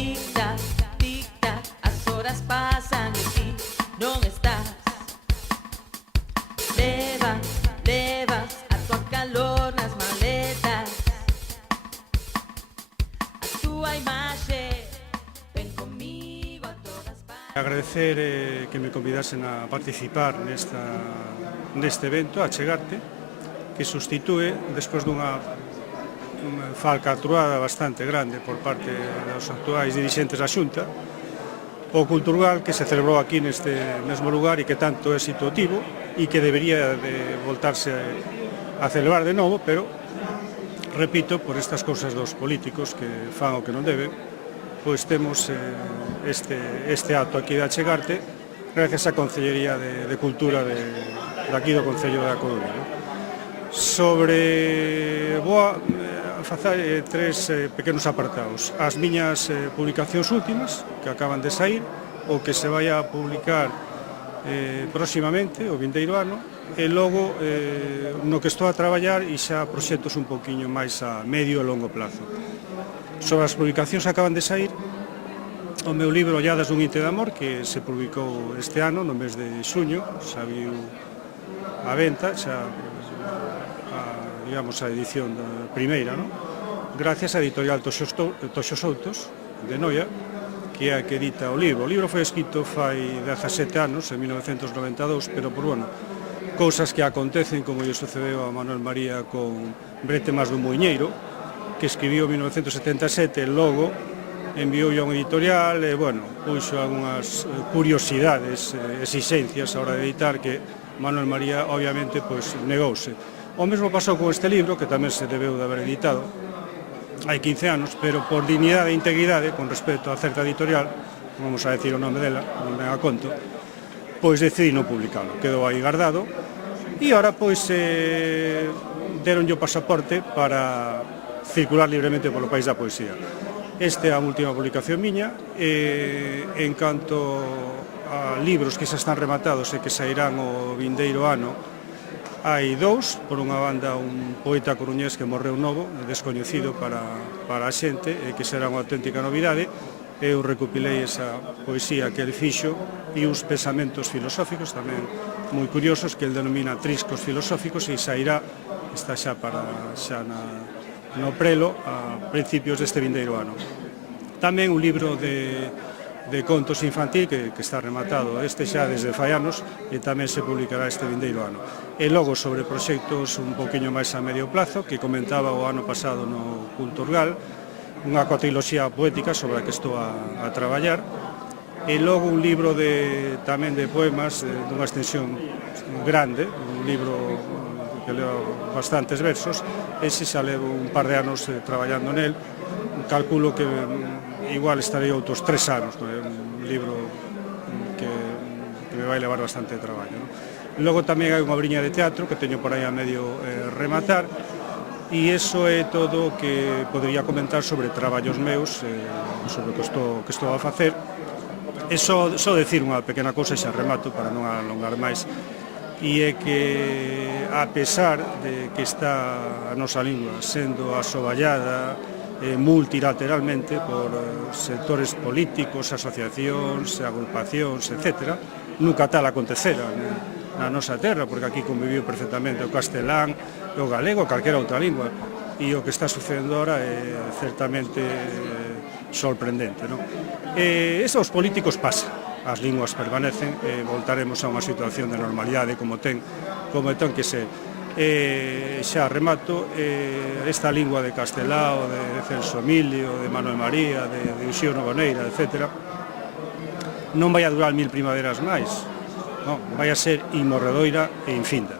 Tic-tac, tic-tac, as horas pasan e ti non estás. Levas a tua calor nas maletas, a túa imaxe, ven comigo a todas partes. Agradecer que me convidasen a participar neste evento, a Achegarte, que sustitúe, despois dunha falcatruada bastante grande por parte dos actuais dirixentes da Xunta, o Culturgal que se celebrou aquí neste mesmo lugar e que tanto éxito tivo e que debería de voltarse a celebrar de novo, pero, repito, por estas cousas dos políticos que fan o que non deben, pois temos este acto aquí de Achegarte gracias á Concellería de Cultura de aquí do Concello da Coruña. Vou facer tres pequenos apartados. As miñas publicacións últimas, que acaban de sair, ou que se vai a publicar próximamente, o vindeiro ano, e logo no que estou a traballar e xa proxectos un poquinho máis a medio e longo plazo. Sobre as publicacións que acaban de sair, o meu libro Olladas dun Inte de Amor, que se publicou este ano, no mes de xuño, xa viu a venta, xa digamos, a edición primeira, non? Gracias á editorial Toxo Soutos, de Noia, que é a que edita o libro. O libro foi escrito fai 17 anos, en 1992, pero por, bueno, cousas que acontecen, como lle sucedeu a Manuel María con Brete Más dun Muiñeiro, que escribiu en 1977, e logo enviou a un editorial, e, bueno, puxo algunhas curiosidades, exixencias a hora de editar, que Manuel María, obviamente, pois, negouse. O mesmo pasou con este libro, que tamén se debeu de haber editado hai 15 anos, pero por dignidade e integridade, con respecto a certa editorial, non vamos a decir o nome dela, non ven a conto, pois decidi non publicalo, quedou aí guardado, e ora pois deronlle o pasaporte para circular libremente polo país da poesía. Esta é a última publicación miña, en canto a libros que xa están rematados e que sairán o vindeiro ano, hai dous, por unha banda un poeta coruñés que morreu novo, descoñecido para a xente, e que será unha auténtica novidade. Eu recopilei esa poesía que el fixo e uns pensamentos filosóficos tamén moi curiosos que el denomina triscos filosóficos, e sairá, está xa no prelo a principios deste vindeiro ano. Tamén un libro de contos infantil que está rematado este xa desde fai anos, e tamén se publicará este vindeiro ano. E logo sobre proxectos un poquinho máis a medio plazo, que comentaba o ano pasado no Culturgal, unha cotriloxía poética sobre a que estou a traballar, e logo un libro tamén de poemas dunha extensión grande, un libro que leo bastantes versos. Ese xa levo un par de anos traballando nel, calculo que igual estarei outros 3 anos, é un libro que me vai levar bastante traballo. Logo tamén hai unha obriña de teatro que teño por aí a medio rematar, e iso é todo o que podería comentar sobre traballos meus, sobre o que estou a facer. E só decir unha pequena cousa e xa remato para non alongar máis, e é que a pesar de que está a nosa lingua sendo asoballada multilateralmente por sectores políticos, asociacións, agrupacións, etc., nunca tal acontecera na nosa terra, porque aquí conviviu perfectamente o castelán, o galego, calquera outra lingua, e o que está sucedendo ahora é certamente sorprendente. Os políticos pasan, as linguas permanecen, e voltaremos a unha situación de normalidade como ten que ser. Xa remato, esta lingua de Castelao, de Celso Emilio, de Manuel María, de Uxío Novoneira, etc., non vai a durar 1000 primaveras máis, vai a ser inmorredoira e infinda.